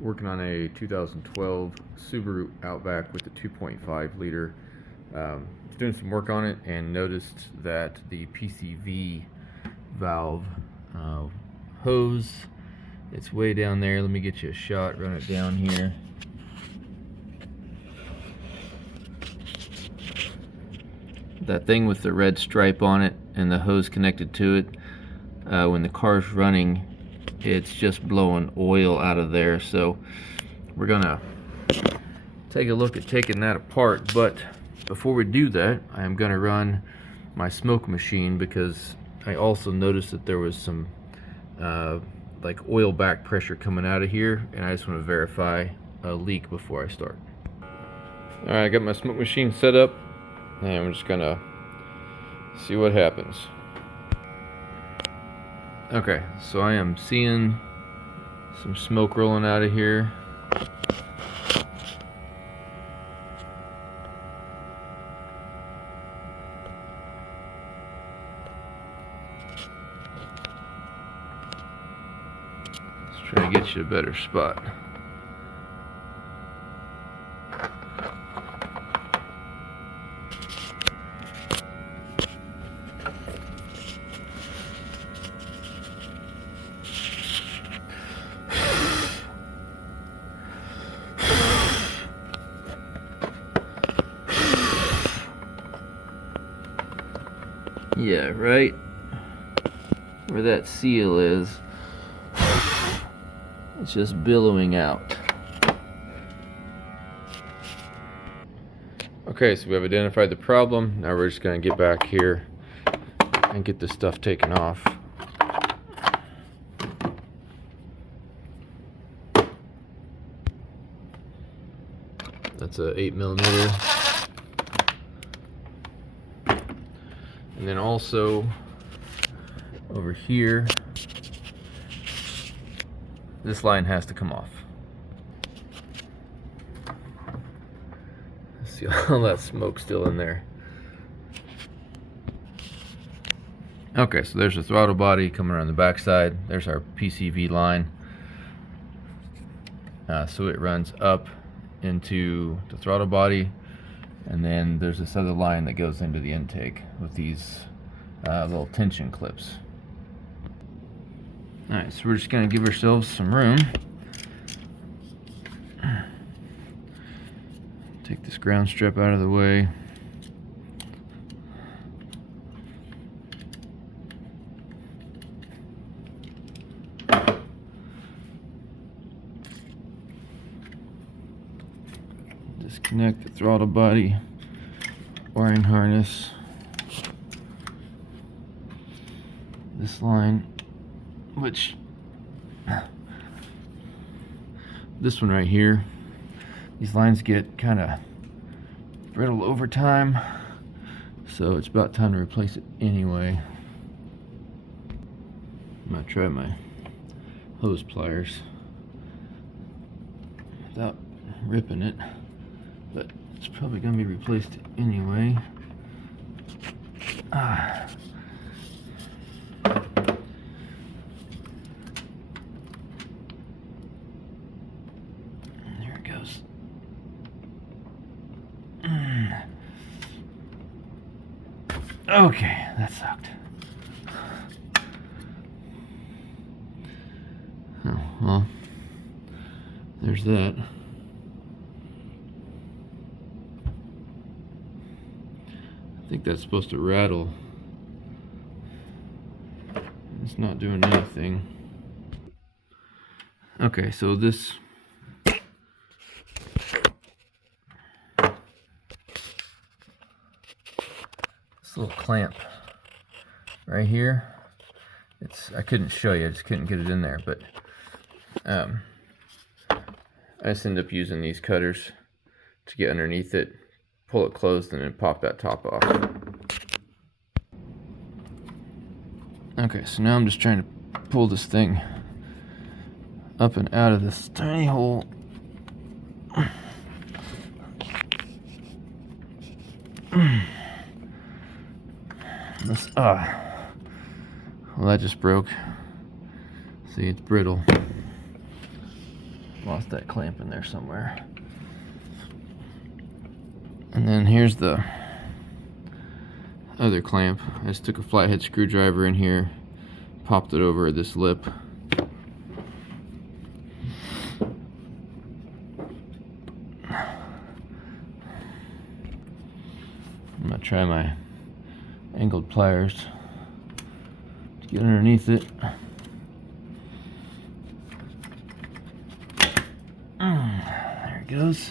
Working on a 2012 Subaru Outback with a 2.5 liter. Doing some work on it and noticed that the PCV valve hose, it's way down there. Let me get you a shot, run it down here. That thing with the red stripe on it and the hose connected to it, when the car's running, it's just blowing oil out of there. So we're gonna take a look at taking that apart, but before we do that, I'm gonna run my smoke machine, because I also noticed that there was some like oil back pressure coming out of here, and I just want to verify a leak before I start. All right, I got my smoke machine set up, and we're just gonna see what happens. Okay, so I am seeing some smoke rolling out of here. Let's try to get you a better spot. Yeah, right where that seal is, it's just billowing out. Okay, so we have identified the problem. Now we're just going to get back here and get this stuff taken off. That's a 8mm. And then also over here, this line has to come off. See all that smoke still in there. Okay, so there's the throttle body coming around the backside. There's our PCV line. So it runs up into the throttle body, and then there's this other line that goes into the intake with these little tension clips. Alright, so we're just going to give ourselves some room. Take this ground strip out of the way. Disconnect the throttle body wiring harness. This line, which this one right here, these lines get kind of brittle over time, so it's about time to replace it anyway. I'm gonna try my hose pliers without ripping it, but it's probably gonna be replaced anyway. There it goes. Okay, that sucked. Oh, well, there's that. I think that's supposed to rattle. It's not doing anything. Okay, so this little clamp right here, I couldn't show you, I just couldn't get it in there, but I just end up using these cutters to get underneath it, pull it closed, and then pop that top off. Okay, so now I'm just trying to pull this thing up and out of this tiny hole. This, well, that just broke. See, it's brittle. Lost that clamp in there somewhere. And then here's the other clamp. I just took a flathead screwdriver in here, popped it over this lip. I'm gonna try my angled pliers to get underneath it. There it goes.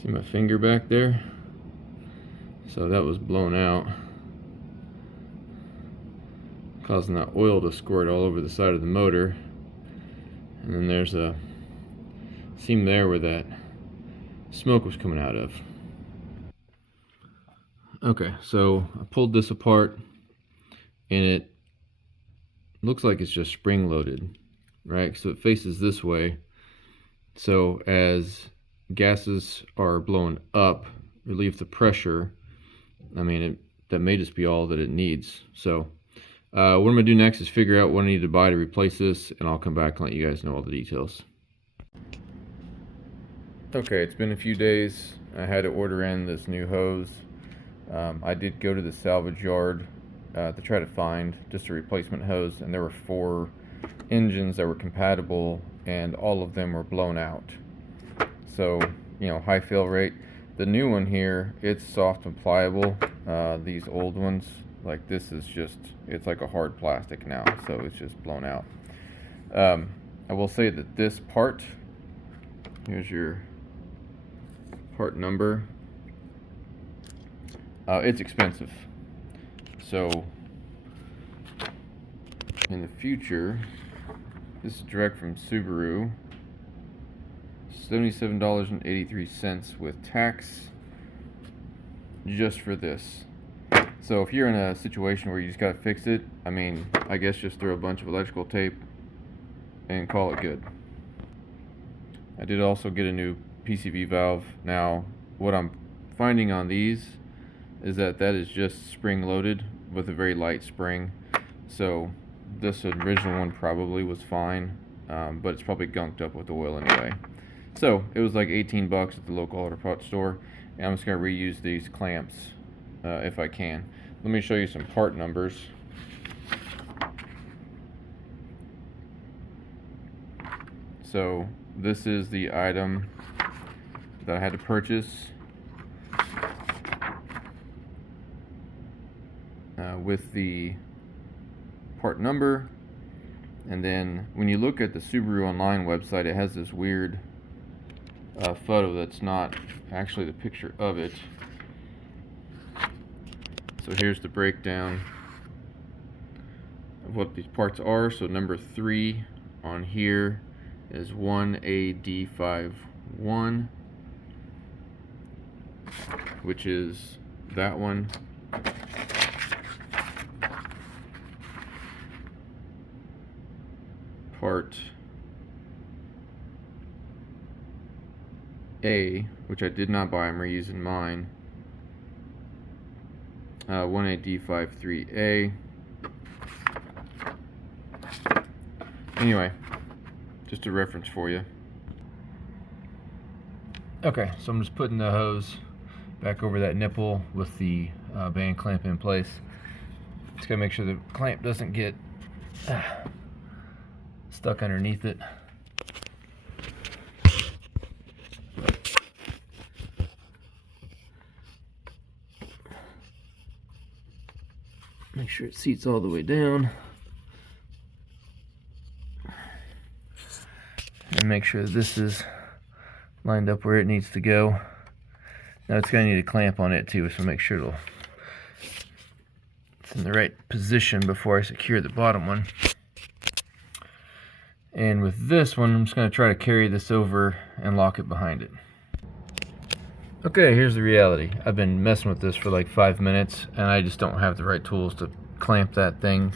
See my finger back there? So that was blown out, causing that oil to squirt all over the side of the motor. And then there's a seam there where that smoke was coming out of. Okay, so I pulled this apart and it looks like it's just spring loaded, right? So it faces this way. So as gases are blown up, relieve the pressure, I mean, that may just be all that it needs. So what I'm going to do next is figure out what I need to buy to replace this, and I'll come back and let you guys know all the details. Okay, it's been a few days. I had to order in this new hose. I did go to the salvage yard to try to find just a replacement hose, and there were 4 engines that were compatible, and all of them were blown out. So, you know, high fail rate. The new one here, it's soft and pliable. These old ones, like this, is just, it's like a hard plastic now, so it's just blown out. I will say that this part, here's your part number. It's expensive. So in the future, this is direct from Subaru. $77.83 with tax just for this. So if you're in a situation where you just gotta fix it, I mean, I guess just throw a bunch of electrical tape and call it good. I did also get a new PCV valve. Now, what I'm finding on these is that is just spring loaded with a very light spring. So this original one probably was fine, but it's probably gunked up with oil anyway. So it was like 18 bucks at the local auto parts store, and I'm just going to reuse these clamps if I can. Let me show you some part numbers. So this is the item that I had to purchase with the part number. And then when you look at the Subaru Online website, it has this weird photo that's not actually the picture of it. So here's the breakdown of what these parts are. So number 3 on here is 1AD51, which is that one. Part A, which I did not buy, I'm reusing mine. 1AD53A. Anyway, just a reference for you. Okay, so I'm just putting the hose back over that nipple with the band clamp in place. Just gotta make sure the clamp doesn't get stuck underneath it. Make sure it seats all the way down. And make sure that this is lined up where it needs to go. Now it's going to need a clamp on it too, so make sure it's in the right position before I secure the bottom one. And with this one, I'm just going to try to carry this over and lock it behind it. Okay, here's the reality. I've been messing with this for like 5 minutes, and I just don't have the right tools to clamp that thing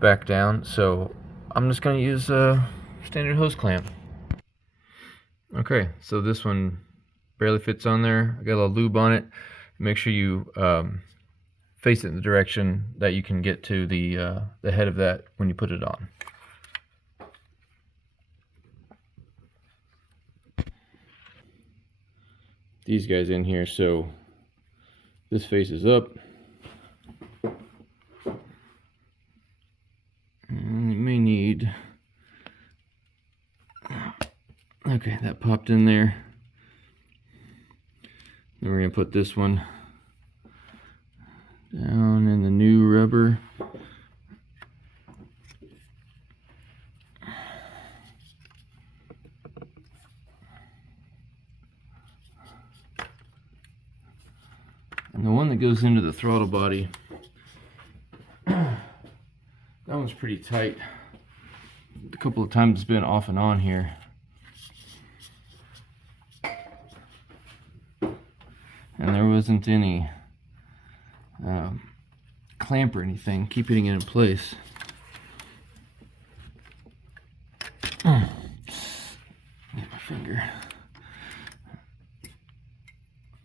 back down. So I'm just going to use a standard hose clamp. Okay, so this one barely fits on there. I got a little lube on it. Make sure you face it in the direction that you can get to the head of that when you put it on. These guys in here, so this faces up, and you may need, okay, that popped in there. Then we're going to put this one down in the new rubber. And the one that goes into the throttle body, that one's pretty tight. A couple of times it's been off and on here. And there wasn't any clamp or anything keeping it in place. Get my finger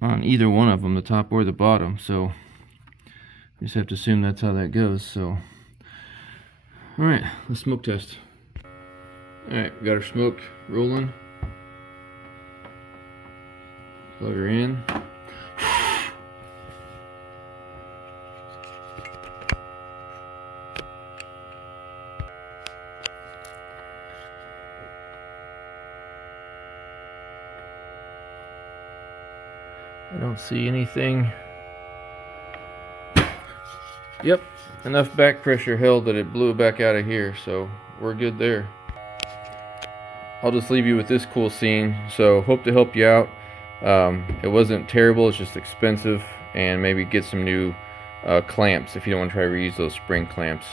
on either one of them, the top or the bottom, so we just have to assume that's how that goes. So alright, let's smoke test. Alright, we got our smoke rolling. Plug her in. I don't see anything. Yep, enough back pressure held that it blew back out of here, so we're good there. I'll just leave you with this cool scene. So hope to help you out. It wasn't terrible, it's just expensive, and maybe get some new clamps if you don't want to try to reuse those spring clamps.